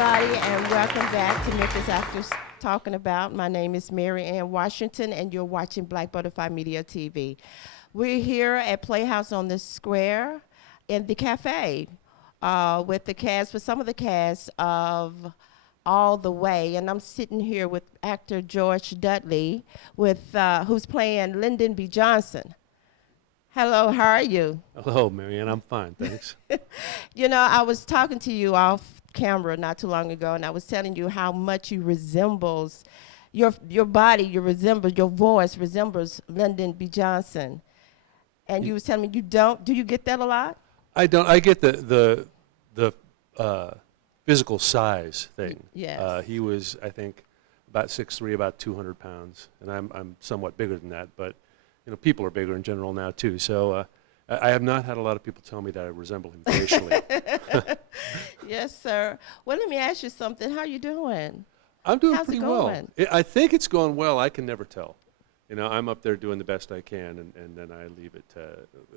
everybody, and welcome back to Memphis Actors Talking About. My name is MaryAnn Washington, and you're watching Black Butterfly Media TV. We're here at Playhouse on the Square in the cafe with the cast, with some of the cast of All the Way, and I'm sitting here with actor George Dudley, with who's playing Lyndon B. Johnson. Hello, how are you? Hello, MaryAnn. I'm fine, thanks. You know, I was talking to you off camera not too long ago, and I was telling you how much you resembles your body, your voice resembles Lyndon B. Johnson. And you was telling me you don't. Do you get that a lot? I don't. I get the physical size thing. Yes. He was, I think, about 6'3", about 200 pounds, and I'm somewhat bigger than that. But you know, people are bigger in general now too. So I have not had a lot of people tell me that I resemble him facially. Yes, sir. Well, let me ask you something. How you doing? I'm doing How's it pretty well. going? I think it's going well. I can never tell. You know, I'm up there doing the best I can, and then I leave it to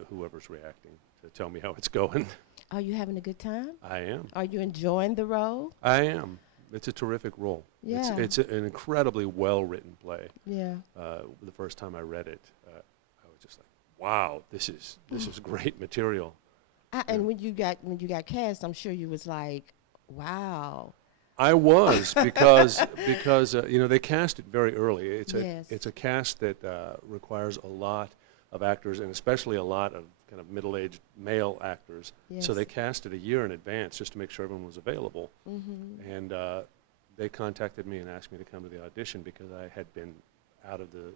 whoever's reacting to tell me how it's going. Are you having a good time? I am. Are you enjoying the role? I am. It's a terrific role. Yeah. It's an incredibly well-written play. Yeah. The first time I read it, I was just like, "Wow, this is great material." And when you got cast, I'm sure you was like, "Wow." I was because you know, they cast it very early. It's a cast that requires a lot of actors, and especially a lot of kind of middle-aged male actors. Yes. So they cast it a year in advance just to make sure everyone was available. Mm-hmm. And they contacted me and asked me to come to the audition because I had been out of the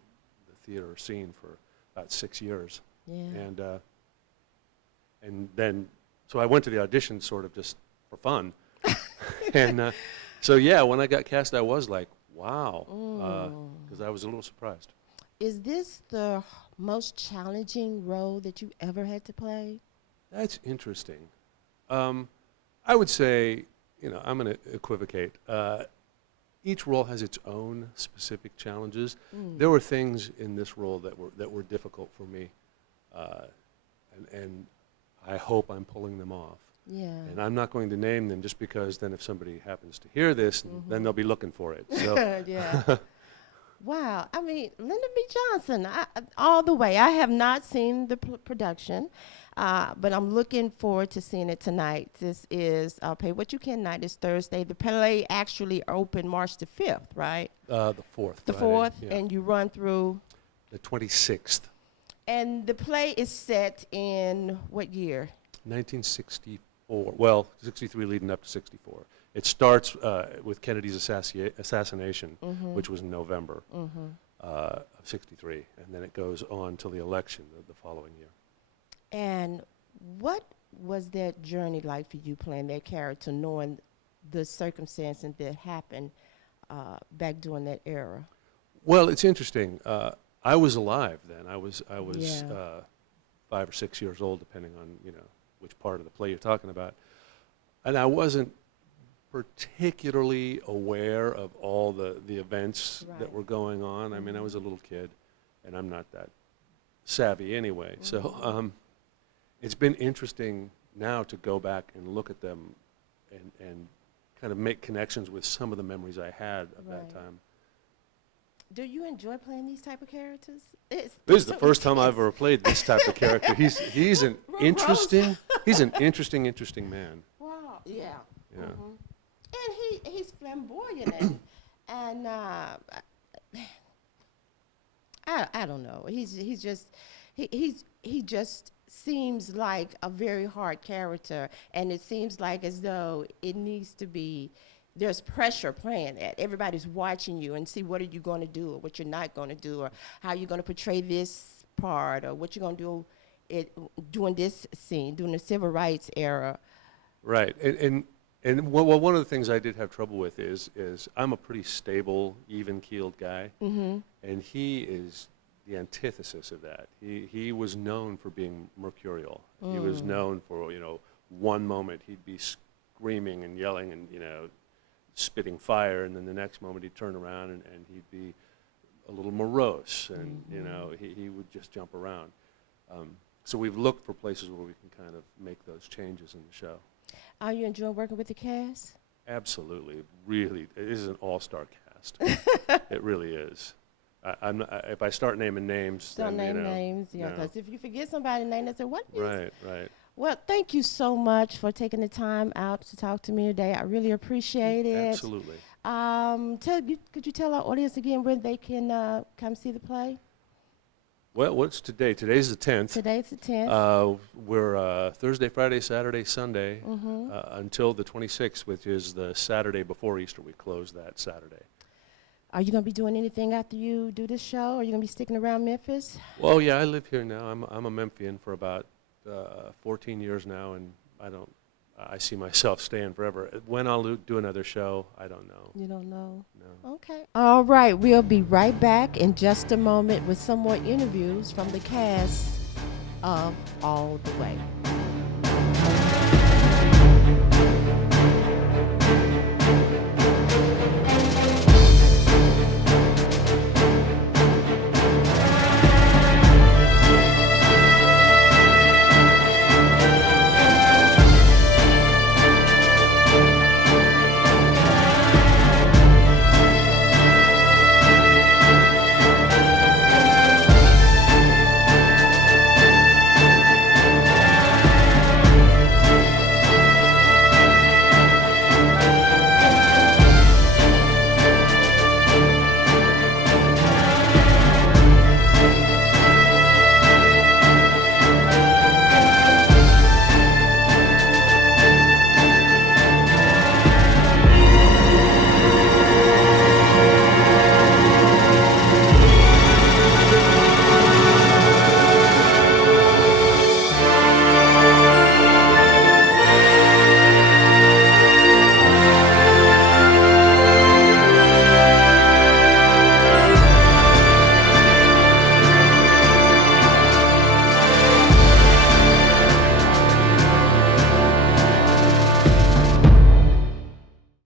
theater scene for about 6 years. Yeah. And then, so I went to the audition sort of just for fun. And so, yeah, when I got cast, I was like, wow, because I was a little surprised. Is this the most challenging role that you ever had to play? That's interesting. I would say, you know, I'm going to equivocate. Each role has its own specific challenges. There were things in this role that were difficult for me, and I hope I'm pulling them off. Yeah. And I'm not going to name them just because then if somebody happens to hear this, then they'll be looking for it. So. Yeah. Wow. I mean, Lyndon B. Johnson, All the Way. I have not seen the production, but I'm looking forward to seeing it tonight. This is Pay What You Can night. It's Thursday. The play actually opened March the 5th, right? The 4th. The Friday, 4th, yeah. and you run through? The 26th. And the play is set in what year? 1964. Well, 63 leading up to 64. It starts with Kennedy's assassination, which was in November of 63, and then it goes on till the election the following year. And what was that journey like for you playing that character, knowing the circumstances that happened back during that era? Well, it's interesting. I was alive then. I was 5 or 6 years old, depending on which part of the play you're talking about, and I wasn't particularly aware of all the events that were going on. I mean, I was a little kid, and I'm not that savvy anyway. So it's been interesting now to go back and look at them and kind of make connections with some of the memories I had of that time. Do you enjoy playing these type of characters? This is the first time I've ever played this type of character. He's an interesting man. Wow. Yeah. Yeah. And he's flamboyant and I don't know. He just seems like a very hard character, and it seems like as though it needs to be. There's pressure playing that. Everybody's watching you and see what are you going to do or what you're not going to do or how you're going to portray this part or what you're going to do during this scene, during the civil rights era. Right. And one of the things I did have trouble with is I'm a pretty stable, even-keeled guy, and he is the antithesis of that. He was known for being mercurial. He was known for, one moment he'd be screaming and yelling and, spitting fire, and then the next moment he'd turn around and he'd be a little morose, and he would just jump around. So we've looked for places where we can kind of make those changes in the show. Are you enjoying working with the cast? Absolutely, really, it is an all-star cast. It really is. If I start naming names, Don't then, name names, no. because if you forget somebody's name, they say, what is Right, right. Well, thank you so much for taking the time out to talk to me today. I really appreciate it. Absolutely. Could you tell our audience again where they can come see the play? Well, what's today? Today's the 10th. Today's the 10th. We're Thursday, Friday, Saturday, Sunday Mm-hmm. until the 26th, which is the Saturday before Easter. We close that Saturday. Are you going to be doing anything after you do this show? Are you going to be sticking around Memphis? Well, yeah, I live here now. I'm a Memphian for about 14 years now, and I see myself staying forever. When I'll do another show, I don't know. You don't know? No. Okay. All right. We'll be right back in just a moment with some more interviews from the cast of All the Way.